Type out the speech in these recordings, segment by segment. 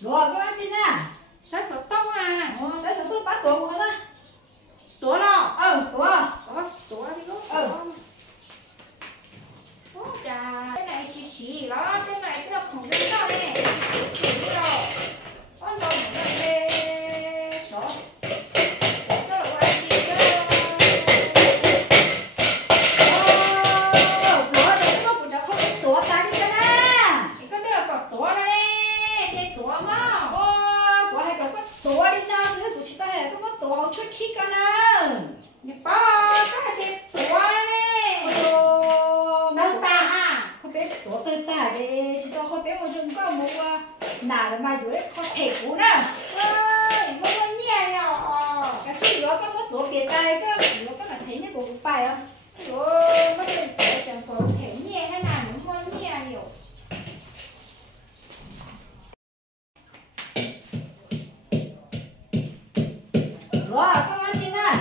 rồi các bác xin nè. Sai sổ tông à. Sai sổ tông bắt tổ một đó. Tổ lo. Tổ đi có. Chà, cái này chỉ xì đó, cái này cái không biết đâu nè. Xì đâu. Ôi rồi, đây sổ. nào mà đuổi khó thể cũ nè. Ơi, mất con nhẹ nhỏ. Cái gì đó có mất tổ biệt tay có là thấy như của bài không? Ôi, mất mình phải chẳng có thể nhẹ hay là nó con nhẹ nhiều. Rồi, các bác xin nè.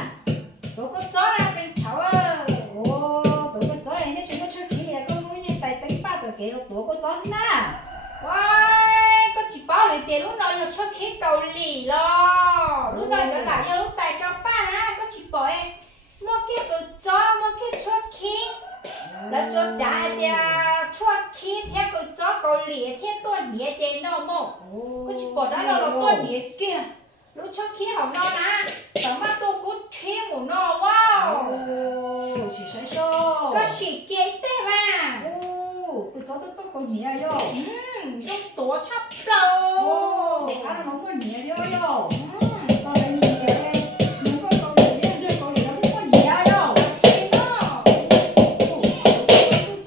Tôi có chó ra bên cháu ơi. Tôi có chó này, nếu chúng có cho khi có muốn như tay tính ba tôi kể là tôi có chó nè. Wow, có chỉ bao lấy tiền lúc nào giờ cho khí cầu lì lo. Lúc nào giờ lại giờ lúc tài cho ba ha, có chỉ bỏ em. Mua cái đồ chó, mua cái cho khí. Là cho trả thì cho khí theo cái chó cầu lì theo tôi nhẹ chơi nó mồ. Có chỉ bỏ đó là tôi nhẹ kia. Lúc cho khí hỏng nó nè. Tao mà tôi cũng thêm của nó wow. Chỉ sai số. Có chỉ kế thế mà. Tôi có nhẹ vô. Trong tổ chắp đâu. Nó có nhẹ vô vô. Tôi lại nhìn nhẹ đây. Nó có con nhẹ đây, con nhẹ nó có nhẹ vô. Thế đó.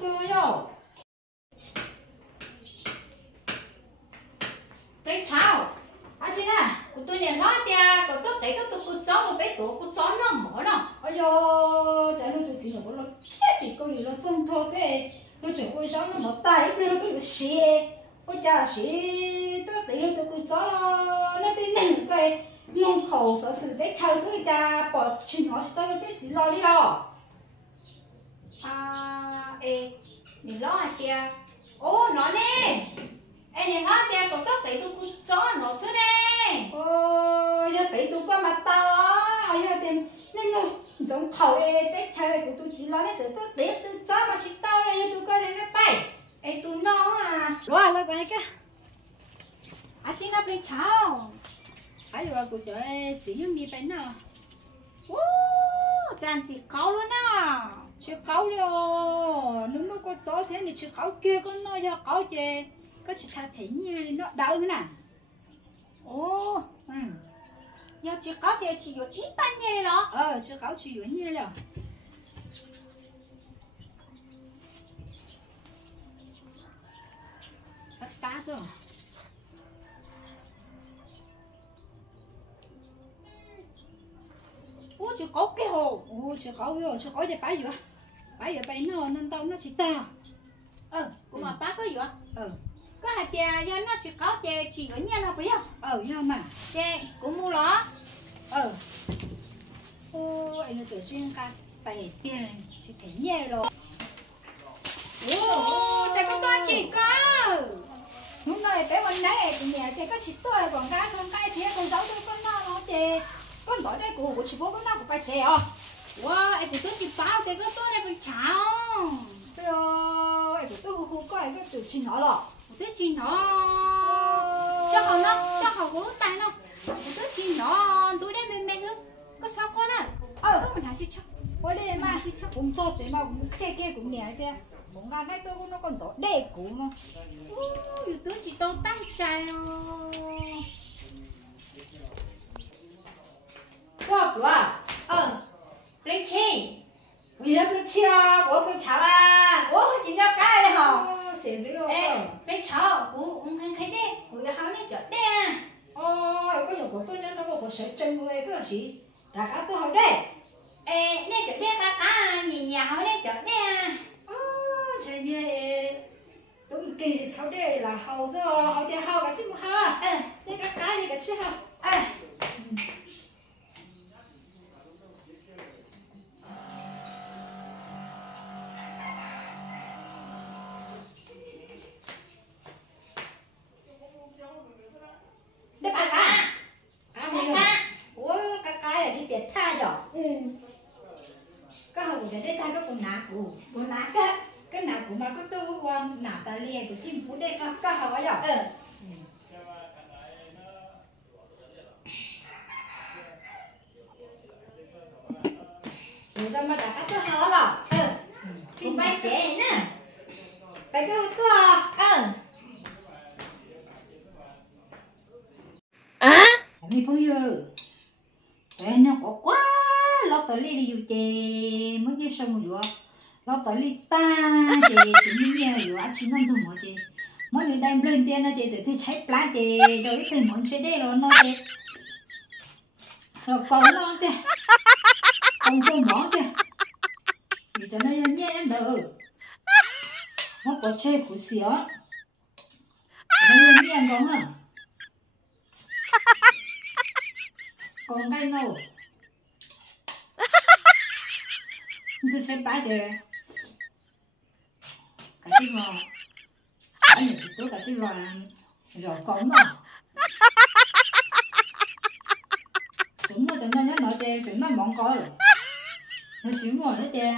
Cơ vô. Lên chào. Xin à. Của tôi này nói tia, của tôi thấy tôi cứ chó một bé tổ của chó nó mở nó. Ôi dồi, tại nó tôi chỉ là nó khét thì con gì nó trông thô thế. Nó chỉ có chó nó mở tay, nó có xe. Ôi chà xe, tôi thấy tôi cứ chó nó tên này cái nông khẩu sở sự để chờ sự cha bỏ chuyện họ sẽ tới cái gì lo đi đó. Ê, nhìn lo hả tia. Ô, nó nè. Ê, nhìn lo tia, của tôi thấy tôi cứ chó nó xưa nè. Ôi, giờ thấy tôi có mặt tao á, giờ tiền nên nó giống khẩu để chờ của tôi chỉ lo để sự tôi để tôi chó mà chỉ tao này tôi có thể nó bay. Ê, tôi nó à. Rồi, lại cái cái. Chị ngập lên chào. Ai rồi cô cho chỉ dùng đi bên nào? Chàng chỉ cáu luôn à. Chưa cáu rồi, nếu mà có chó thế thì chưa cáu kia con nó do cáu chê, có chỉ thay thế nha nó đau nữa nè. Giờ chỉ cáu thì chỉ có ít bao nhiêu này đó. Chưa cáu chỉ có nhiêu rồi. Bắt cá rồi. Chỉ có cái hồ. Chưa cáu để bãi vừa bãi nó nên tao nó chỉ tao. Cũng mà bác có gì ạ? Có hạt chè do nó chỉ có chè chỉ ở nhà nào phải không? Nhưng mà chè cũng mua đó. Anh nó tự chuyên ca bày tiền chỉ thấy nhẹ rồi. Chè có to chỉ có. Lúc này bé con này thì nhà chè có chỉ tôi còn cá con cái thế con cháu tôi con nó chè con bỏ đây của chỉ bố con nào của bà chè à? Wow, em tôi chỉ bao chè có tôi này phải cháo. Em tôi không có cái tự chỉ nó rồi. Tôi chỉ nó cho họ uống tay nó. Tôi chỉ nó tôi đem mẹ nữa. Có sao con à? Có mình hãy chỉ chắc. Ôi đây mà cũng cho chị mà cũng khe cũng nhẹ thế. Cũng là cái tôi nó còn đổ đê cũ mà. Tôi chỉ tao tăng chai. Có rồi. Lên chi. Vì nó lên chi à, của lên cháo à. Chỉ nhau cái này hả? Xỉn đấy rồi. Lên cháo, cũng không thấy đấy. Cũng có háo này chở đấy à. Có nhiều của tôi nên nó có sẽ chân của cái gì. Đã cá tôi hỏi đây. Này chở đấy cá nhìn nhà háo này chở đấy à. Trời ơi. Tôi kỳ gì sao đây là hầu rồi, hầu thì hầu cả chứ một hầu à. Đây cá đi cả chứ hầu. liền tụi chim phú đây có hở vậy rồi sao mà đã cắt hở là thì bay trẻ nè phải cái to mi phơi rồi nó có quá lo tới đi dù chè mới như sao mà dù lo tới đi ta chè chỉ như nhau dù ăn chín năm rồi mà chè mỗi lần đem lên tiền nó chè từ từ cháy lá chè rồi cái món sẽ đây rồi nó chè rồi còn nó chè còn cho món chè vì cho nó nhẹ em đỡ nó có chè của xíu nó nhẹ em không à còn cái nào tôi sẽ bán để cái gì mà cái này tôi cái gì mà rồi cống mà chúng nó cho nó nói chè chúng nó mong coi nó xíu rồi đó chè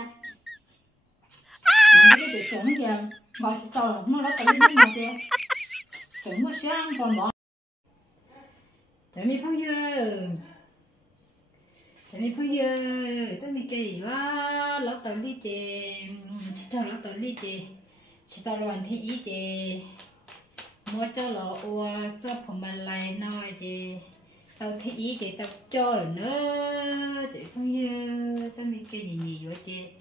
nó cái để chúng chè gọi sự tao nó lấy cái gì mà chè chúng nó sáng còn bỏ chuẩn bị phong dư chuẩn bị phong dư chuẩn bị cái quá lót tàu đi chè chỉ cho lót tàu đi chè chỉ tao làm thì ý chè mua cho lọ ua cho phòng bàn lại nói chè tao thì ý chè tao cho rồi nữa chuẩn bị phong dư chuẩn bị cái gì gì vậy chè